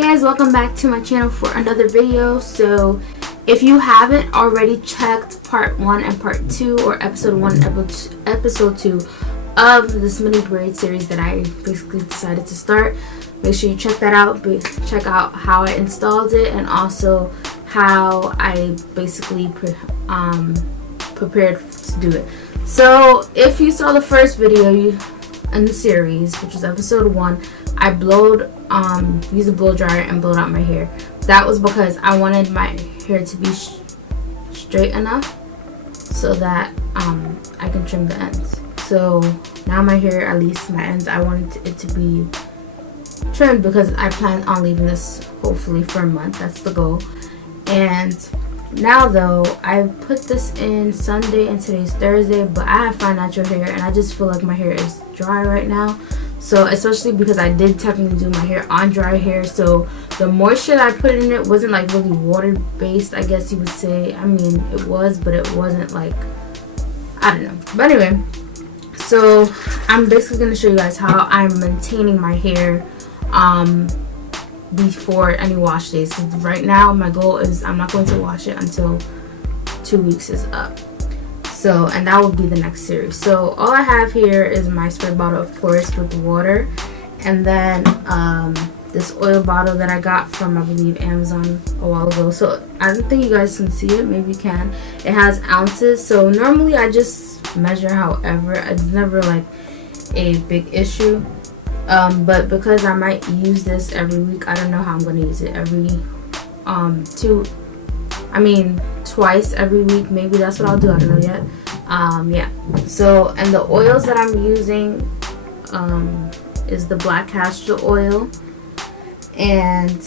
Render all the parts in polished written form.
Hey guys, welcome back to my channel for another video. So if you haven't already checked part 1 and part 2, or episode 1 and episode 2 of this mini braid series that I basically decided to start, make sure you check that out. Check out how I installed it and also how I basically prepared to do it. So if you saw the first video in the series, which was episode 1, I used a blow dryer and blowed out my hair. That was because I wanted my hair to be straight enough so that I can trim the ends. So now my hair, at least my ends, I wanted it to be trimmed because I plan on leaving this hopefully for a month. That's the goal. And now though, I put this in Sunday and today's Thursday, but I have fine natural hair and I just feel like my hair is dry right now. So especially because I did technically do my hair on dry hair, so the moisture that I put in it wasn't like really water based, I guess you would say. I mean, it was, but it wasn't like, I don't know. But anyway, so I'm basically going to show you guys how I'm maintaining my hair before any wash days. So right now my goal is I'm not going to wash it until 2 weeks is up. So, and that will be the next series. So all I have here is my spray bottle, of course, with water, and then this oil bottle that I got from, I believe, Amazon a while ago. So I don't think you guys can see it. Maybe you can. It has ounces. So normally I just measure however. It's never like a big issue. But because I might use this every week, I don't know how I'm going to use it every twice every week. Maybe that's what I'll do. I don't know yet. Yeah. So, and the oils that I'm using is the black castor oil. And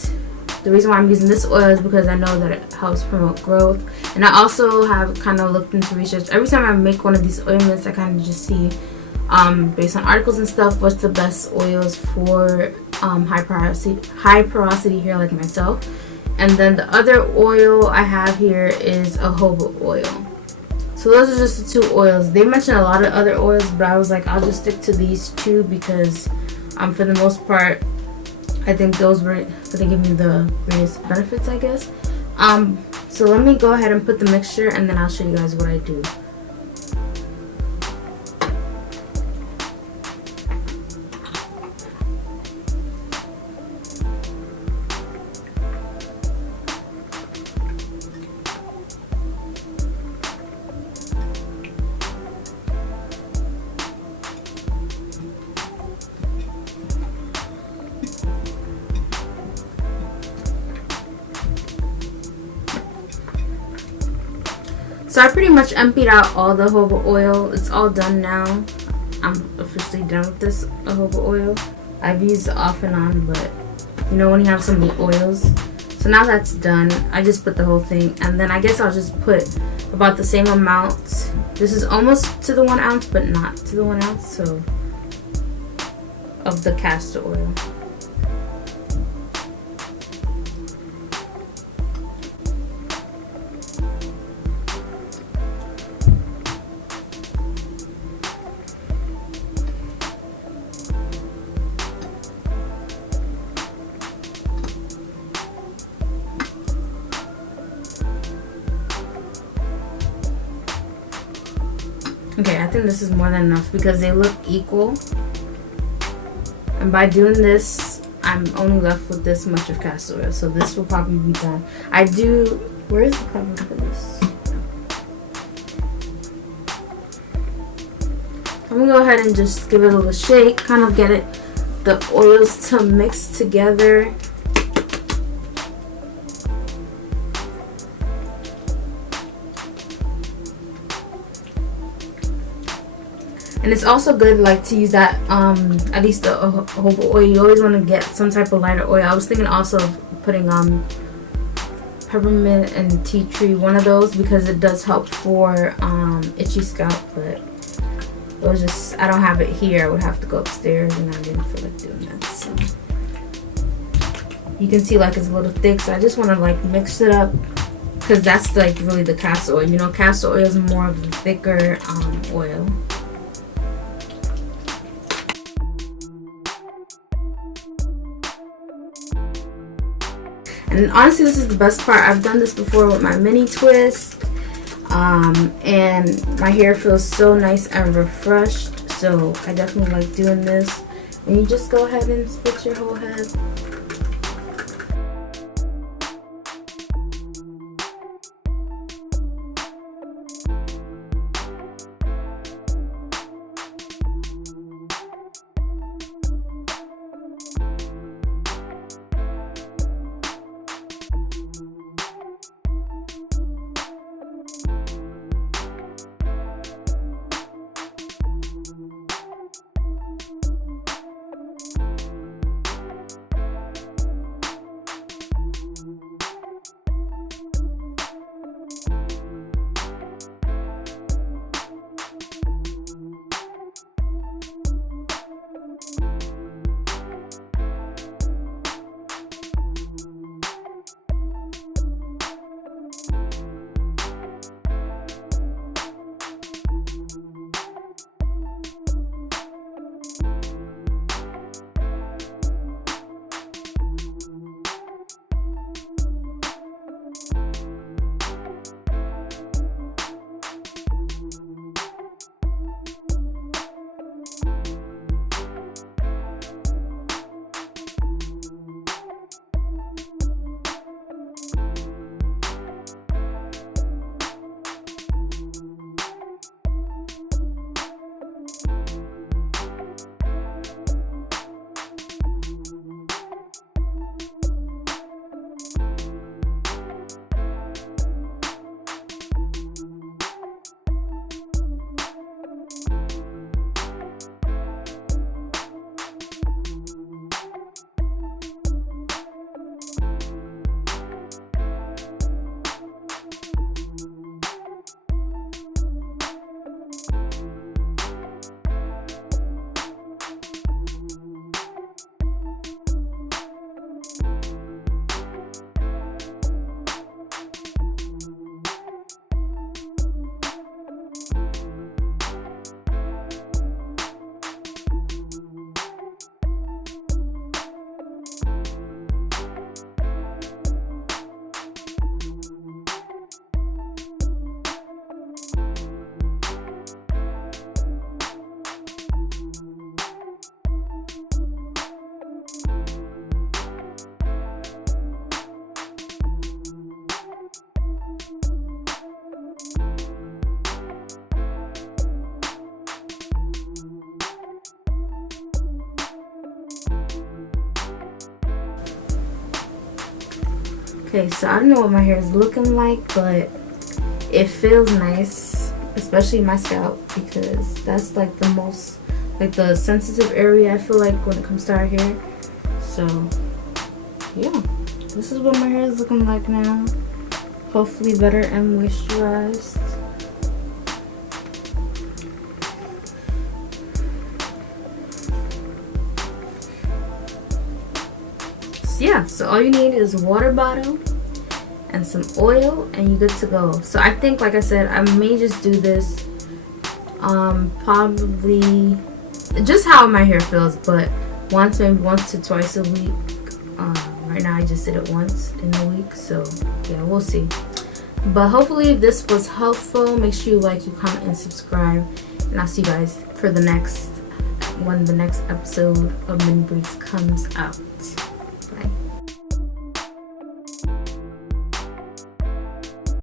the reason why I'm using this oil is because I know that it helps promote growth. And I also have kind of looked into research. Every time I make one of these ointments, I kind of just see based on articles and stuff, what's the best oils for high porosity hair like myself. And then the other oil I have here is jojoba oil. So those are just the 2 oils. They mentioned a lot of other oils, but I was like, I'll just stick to these 2 because for the most part, I think those were going to give me the greatest benefits, I guess. So let me go ahead and put the mixture, and then I'll show you guys what I do. So I pretty much emptied out all the jojoba oil. It's all done now. I'm officially done with this jojoba oil. I've used it off and on, but you know when you have so many oils. So now that's done, I just put the whole thing, and then I guess I'll just put about the same amount. This is almost to the 1 ounce, but not to the 1 ounce, so of the castor oil. Okay, I think this is more than enough because they look equal. And by doing this, I'm only left with this much of castor oil. So this will probably be done. Where is the cover for this? I'm going to go ahead and just give it a little shake. Kind of get the oils to mix together. And it's also good like to use that at least the jojoba oil. You always want to get some type of lighter oil. I was thinking also of putting peppermint and tea tree, one of those, because it does help for itchy scalp. But it was just, I don't have it here. I would have to go upstairs and I didn't feel like doing that. So you can see like it's a little thick, so I just want to like mix it up because that's like really the castor oil. You know, castor oil is more of a thicker oil. And honestly, this is the best part. I've done this before with my mini twist, and my hair feels so nice and refreshed. So I definitely like doing this. And you just go ahead and split your whole head. Okay, so I don't know what my hair is looking like, but it feels nice, especially my scalp, because that's like the most, like the sensitive area I feel like when it comes to our hair. So yeah, this is what my hair is looking like now. Hopefully better and moisturized. Yeah, so all you need is a water bottle and some oil and you're good to go. So I think, like I said, I may just do this probably just how my hair feels, but maybe once to twice a week. Right now I just did it once in a week, so yeah, we'll see. But hopefully this was helpful. Make sure you like, you comment, and subscribe, and I'll see you guys for the next when the next episode of Mini Braids comes out.